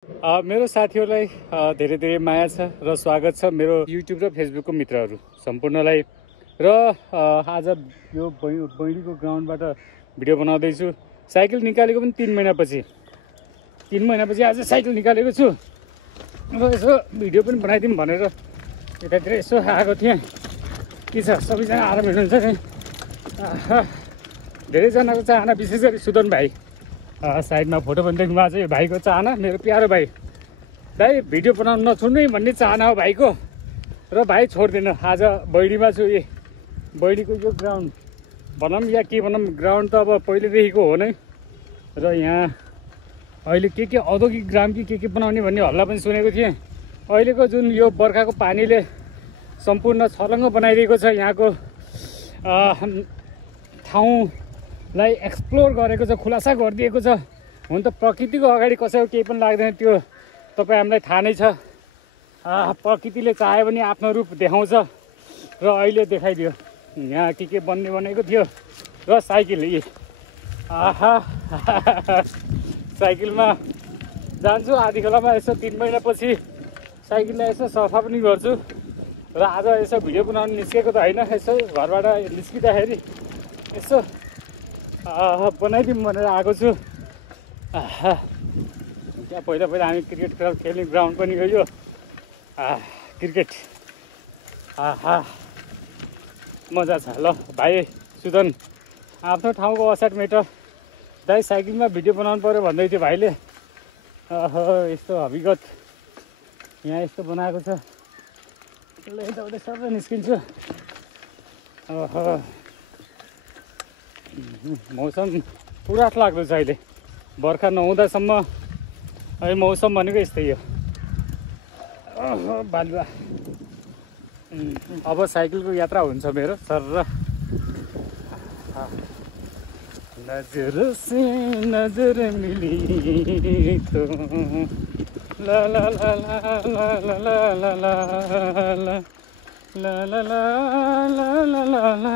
मेरो साथीहरूलाई धेरै धेरै माया छ र स्वागत छ मेरो युट्युब र फेसबुकको मित्रहरू सम्पूर्णलाई। र आज यो बैडीको ग्राउन्डबाट भिडियो बनाउँदैछु। साइकल निकालेको पनि 3 महिनापछि आज साइकल निकालेको छु र यसो भिडियो पनि बनाइदिउँ भनेर यतातिर यसो आएको थिएँ। के छ, सबैजना आराम हुनुहुन्छ नि? धेरैजनाको चाहना, विशेष गरी सुदन भाइ साइडमा फोटो पनि देख्नु भएको छ। यो भाइको चाहना, मेरो प्यारो भाइ भिडियो बनाउनु नछोड्नु भन्ने चाहना हो भाइको। र भाइ छोड्दैन। आज बैडीमा छु। बैडीको यो ग्राउन्ड भनौँ या के भनौँ, ग्राउन्ड त अब पहिलेदेखिको हो नै। र यहाँ अहिले के औद्योगिक ग्राम के बनाउने भन्ने हल्ला पनि सुनेको थिएँ। अहिलेको जुन यो बर्खाको पानीले सम्पूर्ण छलङ्ग बनाइदिएको छ, यहाँको ठाउँलाई एक्सप्लोर गरेको छ, खुलासा गरिदिएको छ। हुन त प्रकृतिको अगाडि कसैको केही पनि लाग्दैन, त्यो तपाईँ हामीलाई थाहा नै छ। प्रकृतिले चाह्यो भने आफ्नो रूप देखाउँछ र अहिले देखाइदियो। यहाँ के बनेको थियो। र साइकल साइकलमा जान्छु आधी खोलामा। यसो 3 महिनापछि साइकललाई यसो सफा पनि गर्छु। र आज यसो भिडियो बनाउनु निस्केको त होइन, यसो घरबाट निस्किँदाखेरि यसो बनाइदिउँ भनेर आएको छु। त्यहाँ पहिला हामी क्रिकेट खेल्ने ग्राउन्ड पनि हो यो। क्रिकेट मजा छ। ल भाइ सुदन आफ्नो ठाउँको असाइडमेट दाइ साइकलमा भिडियो बनाउनु पऱ्यो भन्दै थियो भाइले। यस्तो हविगत यहाँ यस्तो बनाएको छ। ल यताउता सबै निस्किन्छु। मौसम पुरा लाग्दो छ अहिले। बर्खा नहुँदासम्म अहिले मौसम भनेको यस्तै हो। बालुवा। अब साइकलको यात्रा हुन्छ मेरो सर। नजर से नजर मिली तो ला ला ला ला ला ला ला ला ला ला ला ला ला ला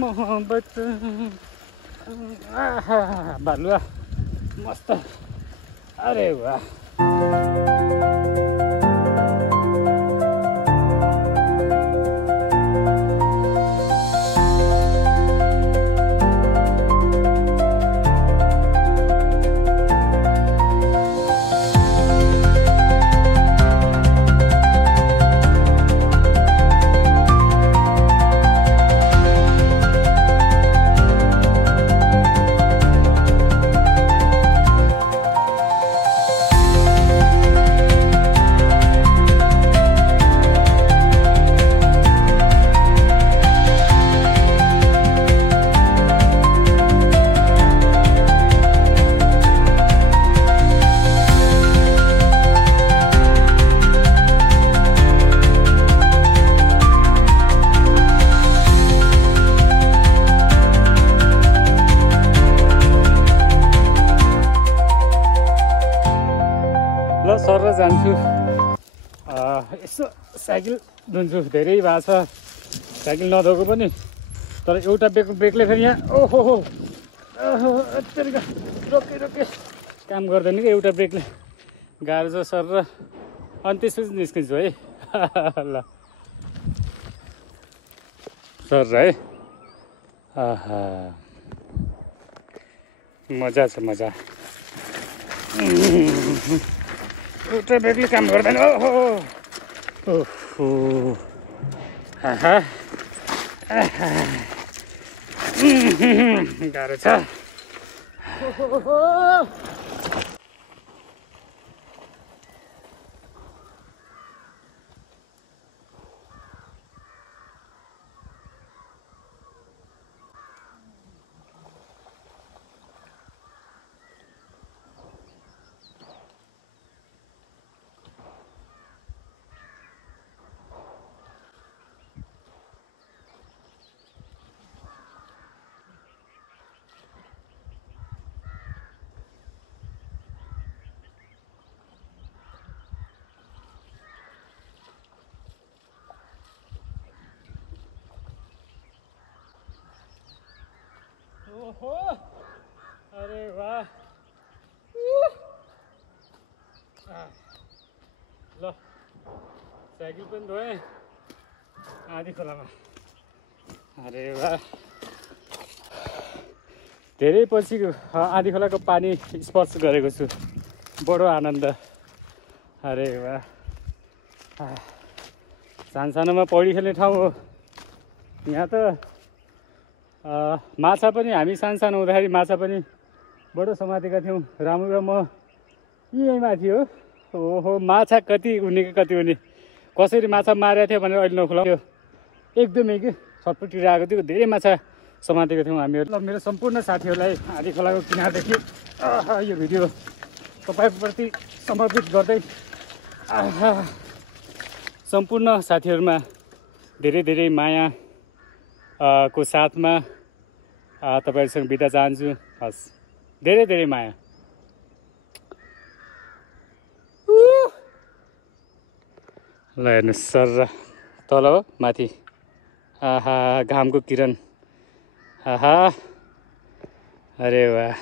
मोहब्बत। बालुवा मस्त। अरे वाह। ल सर जान्छु। यसो साइकल धुन्छु। धेरै भएको छ साइकल नधोएको पनि। तर एउटा ब्रेकले फेरि यहाँ रोके काम गर्दैन कि एउटा ब्रेकले। गाह्रो छ सर। र अनि त्यसपछि निस्किन्छु है। ल सर है। मजा छ मजा। एउटा ब्रेकले काम गर्दैन। गाह्रो छ। ओहो, अरे वाह। ल साइकल पनि धोएँ आधी खोलामा। अरे वाह, धेरै पछि आधी खोलाको पानी स्पर्श गरेको छु, बडो आनन्द। अरे वाह, सानसानोमा पौडी खेल्ने ठाउँ हो यहाँ त। माछा पनि हामी सानसानो हुँदाखेरि माछा पनि बडो समातेका थियौँ। रामु र म यहीँ माथि हो। ओहो, माछा कति हुने कति हुने, कसरी माछा मारेको थियो भनेर अहिले नखुलायो, एकदमै कि छटपटिरहेको थियो। धेरै माछा समातेको थियौँ हामीहरू। ल मेरो सम्पूर्ण साथीहरूलाई आधी खोलाको किनारदेखि यो भिडियो तपाईँप्रति समर्पित गर्दै सम्पूर्ण साथीहरूमा धेरै धेरै माया को साथमा तपाईँहरूसँग बिदा चाहन्छु। हस्, धेरै धेरै माया। ल हेर्नुहोस् सर तल हो माथि, आहा घामको किरण, आहा अरे वाह।